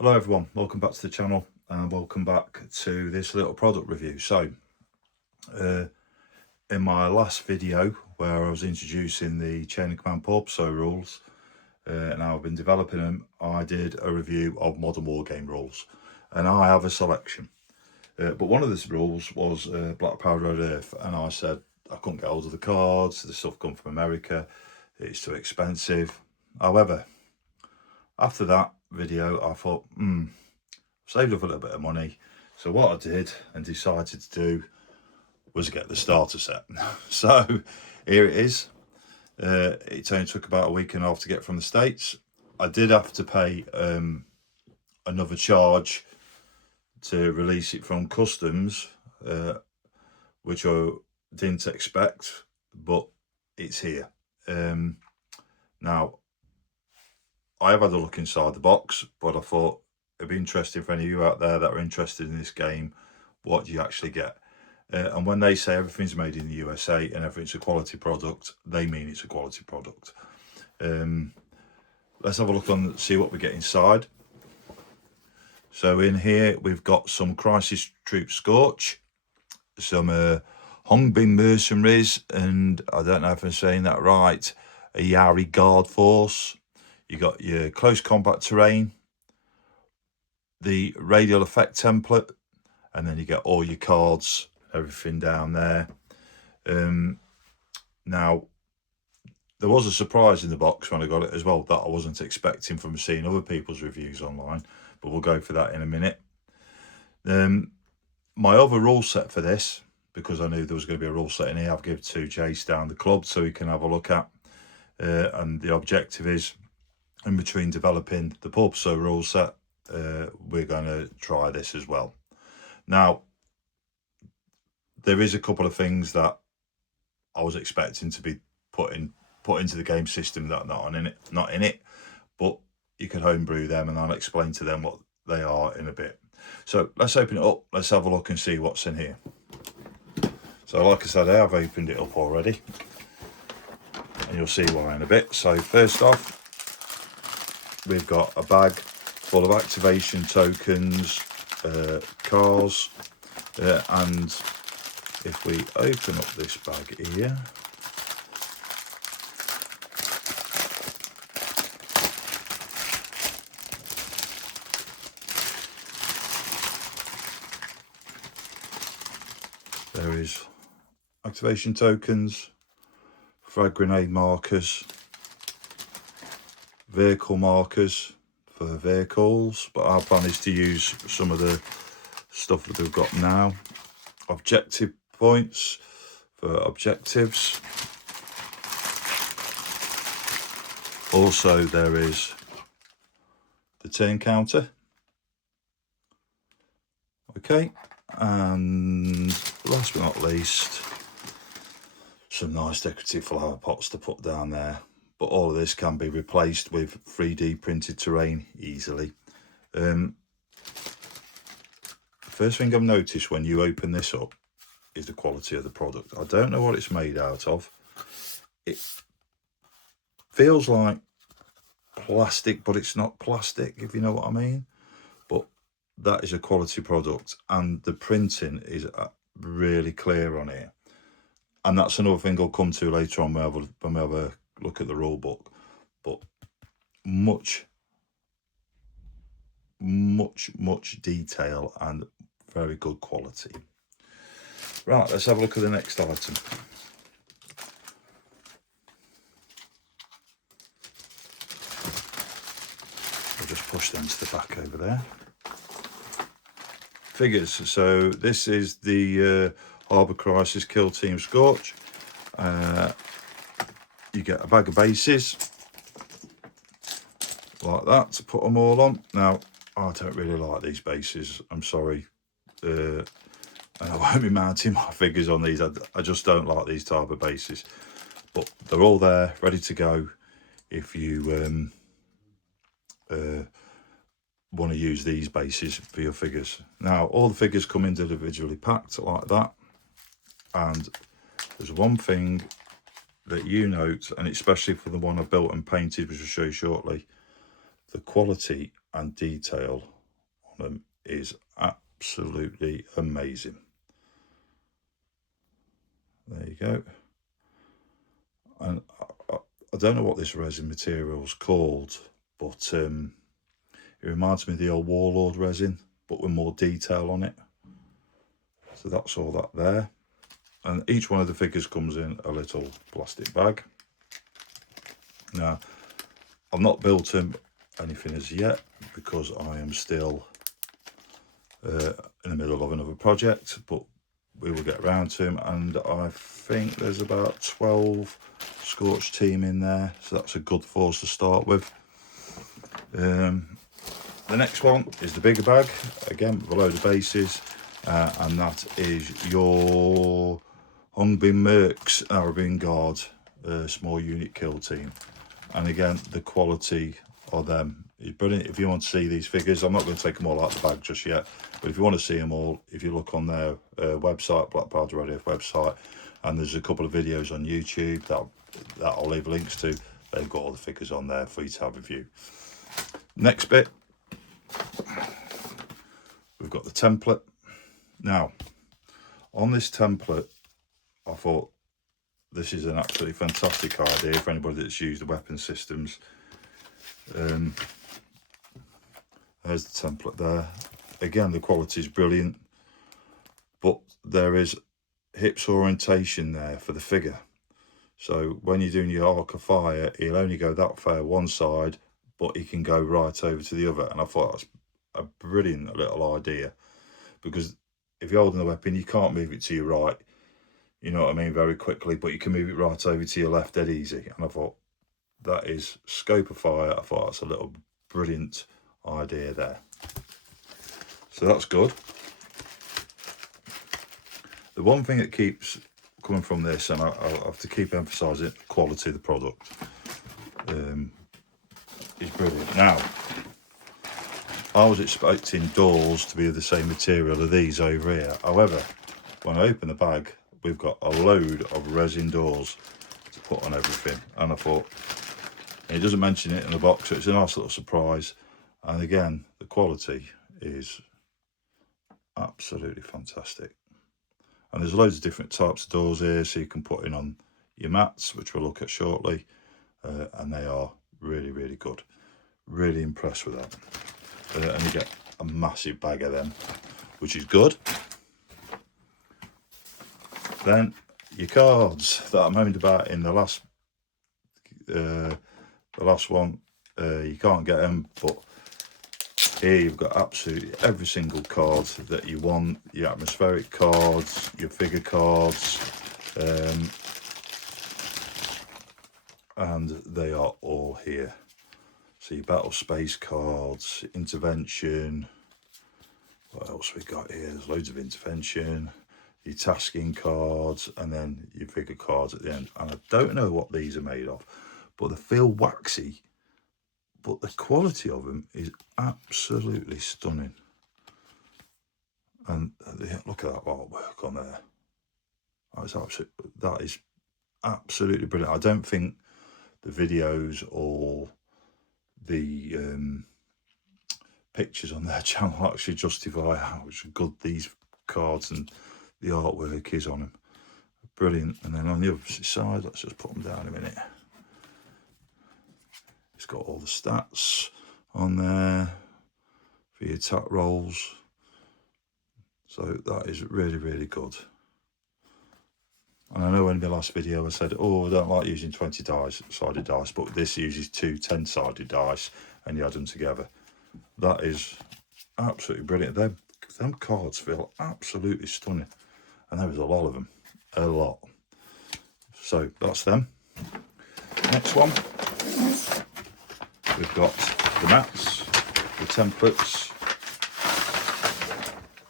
Hello everyone, welcome back to the channel and welcome back to this little product review. So in my last video where I was introducing the chain of command PAW rules and I've been developing them, I did a review of modern wargame rules and I have a selection. But one of these rules was Black Powder Red Earth, and I said I couldn't get hold of the cards, the stuff come from America, it's too expensive. However, after that video I thought, saved up a little bit of money. So what I did and decided to do was get the starter set. So here it is. It only took about a week and a half to get from the States. I did have to pay another charge to release it from customs, which I didn't expect, but it's here. Now, I have had a look inside the box, but I thought it'd be interesting for any of you out there that are interested in this game, what do you actually get? And when they say everything's made in the USA and everything's a quality product, they mean it's a quality product. Let's have a look on, see what we get inside. So in here we've got some Crisis Troop Scorch, some Hongbin Mercenaries, and I don't know if I'm saying that right, a Yari Guard Force. You got your Close Combat Terrain, the Radial Effect template, and then you get all your cards, everything down there. Now, there was a surprise in the box when I got it as well that I wasn't expecting from seeing other people's reviews online, but we'll go for that in a minute. My other rule set for this, because I knew there was going to be a rule set in here, I've given to Jace down the club so he can have a look at. And the objective is, in between developing the PAW rule set, we're going to try this as well. Now, there is a couple of things that I was expecting to be put into the game system that are not in it, but you can homebrew them and I'll explain to them what they are in a bit. So let's open it up, let's have a look and see what's in here. So like I said, I have opened it up already and you'll see why in a bit. So first off, we've got a bag full of activation tokens, cars, and if we open up this bag here, there is activation tokens, frag grenade markers, vehicle markers for vehicles, but our plan is to use some of the stuff that we've got now. Objective points for objectives. Also there is the turn counter. Okay, and last but not least, some nice decorative flower pots to put down there. But all of this can be replaced with 3D printed terrain easily. First thing I've noticed when you open this up is the quality of the product. I don't know what it's made out of. It feels like plastic, but it's not plastic, if you know what I mean. But that is a quality product, and the printing is really clear on here. And that's another thing I'll come to later on when we have a look at the rule book. But much detail and very good quality. Right, let's have a look at the next item. I'll just push them to the back over there. Figures. So this is the Harbour Crisis Kill Team Scorch. You get a bag of bases like that to put them all on. Now, I don't really like these bases, I'm sorry, and I won't be mounting my figures on these. I just don't like these type of bases, but they're all there ready to go if you want to use these bases for your figures. Now, all the figures come individually packed like that, and there's one thing that you note, and especially for the one I built and painted, which I'll show you shortly, the quality and detail them is absolutely amazing. There you go. And I don't know what this resin material is called, but it reminds me of the old Warlord resin, but with more detail on it. So that's all that there. And each one of the figures comes in a little plastic bag. Now, I've not built anything as yet because I am still in the middle of another project, but we will get around to them. And I think there's about 12 Scorch team in there, so that's a good force to start with. The next one is the bigger bag, again with a load of bases, and that is your Hungbin Mercs Arabian Guard small unit kill team. And again, the quality of them is brilliant. If you want to see these figures, I'm not going to take them all out of the bag just yet, but if you want to see them all, if you look on their website, Black Powder Radio website, and there's a couple of videos on YouTube that I'll leave links to, they've got all the figures on there for you to have a view. Next bit, we've got the template. Now, on this template, I thought this is an absolutely fantastic idea for anybody that's used the weapon systems. There's the template there. Again, the quality is brilliant, but there is hips orientation there for the figure. So when you're doing your arc of fire, he'll only go that far one side, but he can go right over to the other. And I thought that's a brilliant little idea, because if you're holding the weapon, you can't move it to your right, you know what I mean, very quickly, but you can move it right over to your left dead easy. And I thought that is scope of fire. I thought that's a little brilliant idea there. So that's good. The one thing that keeps coming from this, and I'll have to keep emphasising it, quality of the product is brilliant. Now, I was expecting doors to be of the same material of these over here. However, when I open the bag, we've got a load of resin doors to put on everything. And I thought, and it doesn't mention it in the box, so it's a nice little surprise. And again, the quality is absolutely fantastic. And there's loads of different types of doors here, so you can put in on your mats, which we'll look at shortly. And they are really, really good. Really impressed with that. And you get a massive bag of them, which is good. Then your cards that I moaned about in the last one, you can't get them, but here you've got absolutely every single card that you want. Your atmospheric cards, your figure cards, and they are all here. So your battle space cards, intervention, what else we got here? There's loads of intervention, your tasking cards, and then your figure cards at the end. And I don't know what these are made of, but they feel waxy, but the quality of them is absolutely stunning. And look at that artwork on there. That is absolutely brilliant. I don't think the videos or the pictures on their channel actually justify how good these cards and the artwork is on them. Brilliant. And then on the opposite side, let's just put them down a minute. It's got all the stats on there for your attack rolls. So that is really, really good. And I know in the last video I said, oh, I don't like using 20-sided dice, but this uses two 10-sided dice and you add them together. That is absolutely brilliant. Them cards feel absolutely stunning. And there was a lot of them, a lot. So that's them. Next one, we've got the mats, the templates,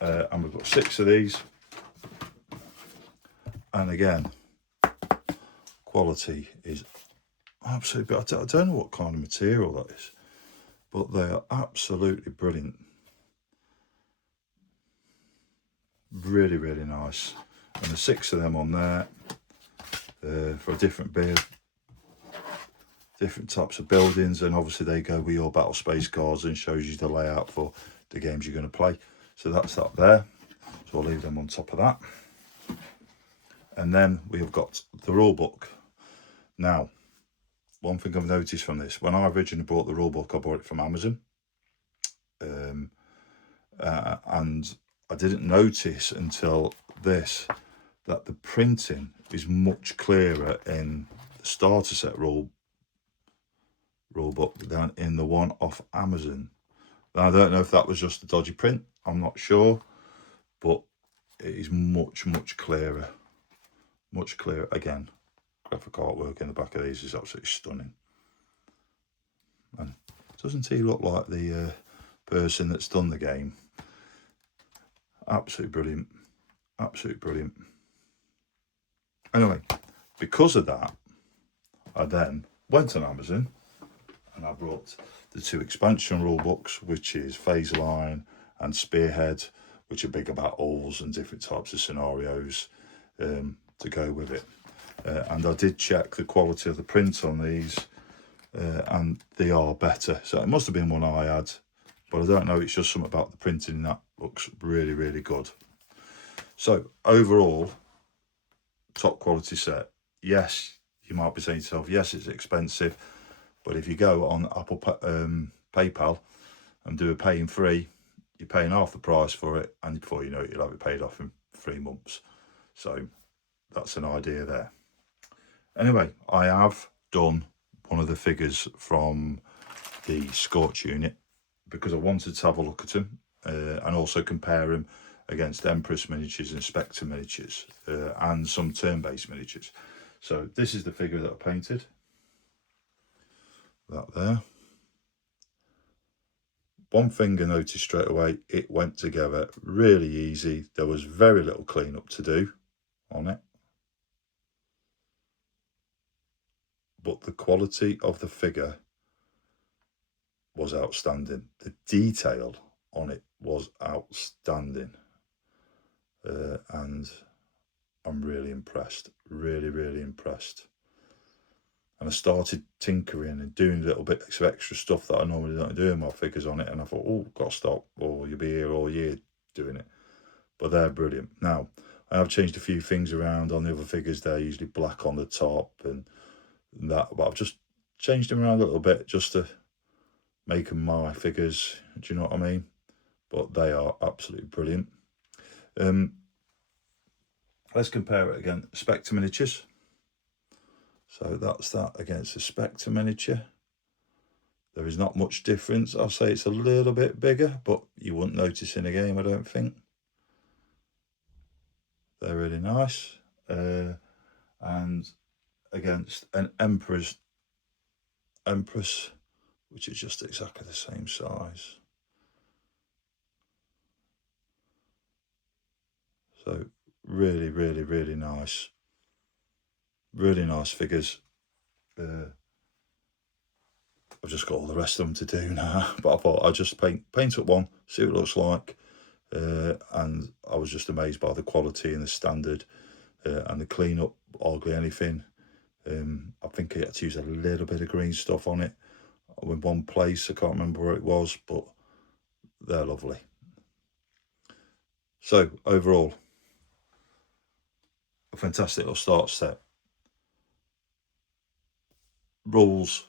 and we've got 6 of these. And again, quality is absolutely, I don't know what kind of material that is, but they are absolutely brilliant. Really, really nice. And there's 6 of them on there for a different build, different types of buildings, and obviously they go with your battle space cards and shows you the layout for the games you're going to play. So that's that there. So I'll leave them on top of that. And then we have got the rule book. Now, one thing I've noticed from this, when I originally bought the rule book, I bought it from Amazon. And I didn't notice until this that the printing is much clearer in the starter set rule book than in the one off Amazon. Now, I don't know if that was just a dodgy print, I'm not sure, but it is much clearer. Much clearer. Again, graphic artwork in the back of these is absolutely stunning. And doesn't he look like the person that's done the game? Absolutely brilliant. Absolutely brilliant. Anyway, because of that, I then went on Amazon and I brought the 2 expansion rule books, which is Phase Line and Spearhead, which are big about owls and different types of scenarios to go with it. And I did check the quality of the print on these, and they are better. So it must have been one I had, but I don't know, it's just something about the printing that looks really good. So overall, top quality set. Yes, you might be saying to yourself, yes, it's expensive, but if you go on Apple PayPal and do a pay in free, you're paying half the price for it, and before you know it, you'll have it paid off in 3 months. So that's an idea there. Anyway, I have done one of the figures from the Scorch unit because I wanted to have a look at them and also compare them against Empress miniatures and Spectre miniatures and some turn-based miniatures. So this is the figure that I painted. That there. One thing I noticed straight away, it went together really easy. There was very little cleanup to do on it. But the quality of the figure was outstanding. The detail on it was outstanding. And I'm really impressed, really impressed. And I started tinkering and doing little bits of extra stuff that I normally don't do in my figures on it, and I thought, oh, got to stop, or you'll be here all year doing it. But they're brilliant. Now, I have changed a few things around on the other figures. They're usually black on the top and that, but I've just changed them around a little bit just to make them my figures, do you know what I mean? But they are absolutely brilliant. Let's compare it again. Spectre miniatures. So that's that against the Spectre miniature. There is not much difference. I'll say it's a little bit bigger, but you wouldn't notice in a game, I don't think. They're really nice. And against an Empress, which is just exactly the same size. So really nice. Really nice figures. I've just got all the rest of them to do now, but I thought I'd just paint up one, see what it looks like. And I was just amazed by the quality and the standard and the cleanup, hardly anything. I think I had to use a little bit of green stuff on it in one place. I can't remember where it was, but they're lovely. So overall, a fantastic little start set. Rules,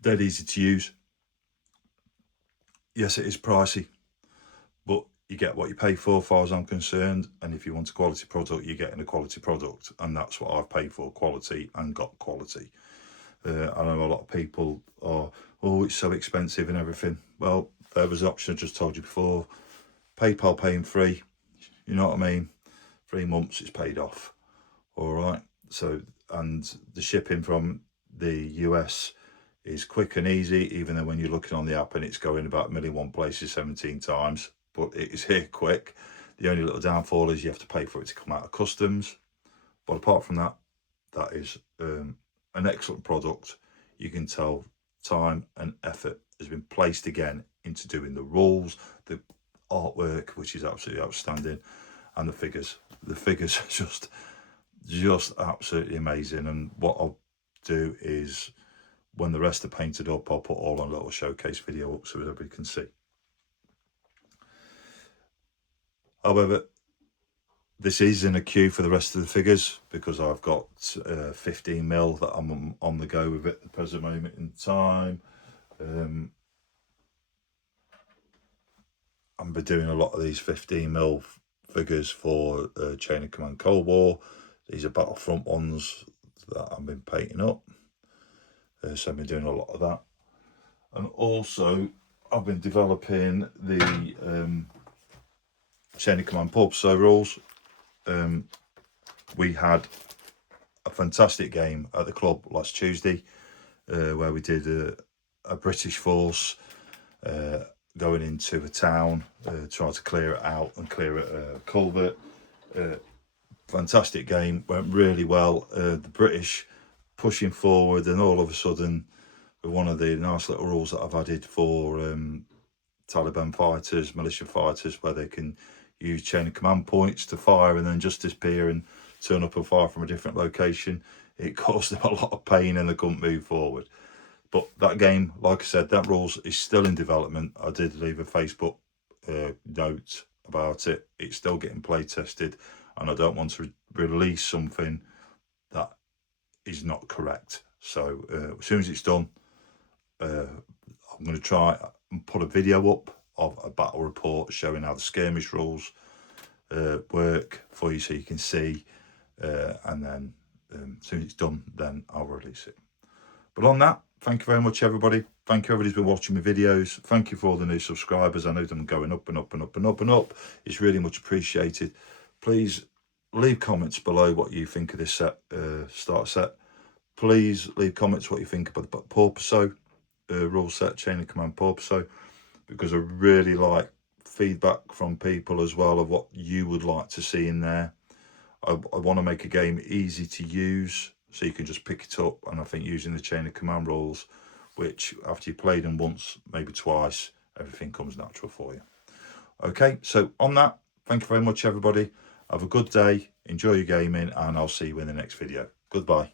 dead easy to use. Yes, it is pricey, but you get what you pay for, as far as I'm concerned. And if you want a quality product, you're getting a quality product, and that's what I've paid for, quality, and got quality. I know a lot of people are, oh, it's so expensive and everything. Well, there was an option I just told you before. PayPal paying free, you know what I mean? 3 months, it's paid off. All right. So, and the shipping from the US is quick and easy, even though when you're looking on the app and it's going about 1,000,001 places 17 times, but it is here quick. The only little downfall is you have to pay for it to come out of customs. But apart from that, that is an excellent product. You can tell time and effort has been placed again into doing the rules, the artwork, which is absolutely outstanding, and the figures. The figures are just absolutely amazing. And what I'll do is, when the rest are painted up, I'll put all on a little showcase video up so everybody can see. However, this is in a queue for the rest of the figures because I've got 15mm that I'm on the go with at the present moment in time. I've been doing a lot of these 15mm figures for Chain of Command Cold War. These are Battlefront ones that I've been painting up. So I've been doing a lot of that. And also I've been developing the Chain of Command pub rules. We had a fantastic game at the club last Tuesday where we did a British force going into a town, trying to clear it out and clear a culvert. Fantastic game, went really well. The British pushing forward, and all of a sudden, with one of the nice little rules that I've added for Taliban fighters, militia fighters, where they can use chain of command points to fire and then just disappear and turn up and fire from a different location. It caused them a lot of pain and they couldn't move forward. But that game, like I said, that rules is still in development. I did leave a Facebook note about it. It's still getting play tested, and I don't want to release something that is not correct. So as soon as it's done, I'm going to try and put a video up of a battle report showing how the skirmish rules work for you, so you can see, and then as soon as it's done, then I'll release it. But on that, thank you very much, everybody. Thank you, everybody who's been watching my videos. Thank you for all the new subscribers. I know them going up and up and up and up and up. It's really much appreciated. Please leave comments below what you think of this set, starter set. Please leave comments what you think about the Porpoiso rule set, Chain of Command Porpoiso, because I really like feedback from people as well of what you would like to see in there. I want to make a game easy to use, so you can just pick it up, and I think using the chain of command rules, which after you played them once, maybe twice, everything comes natural for you. Okay, so on that, thank you very much, everybody. Have a good day, enjoy your gaming, and I'll see you in the next video. Goodbye.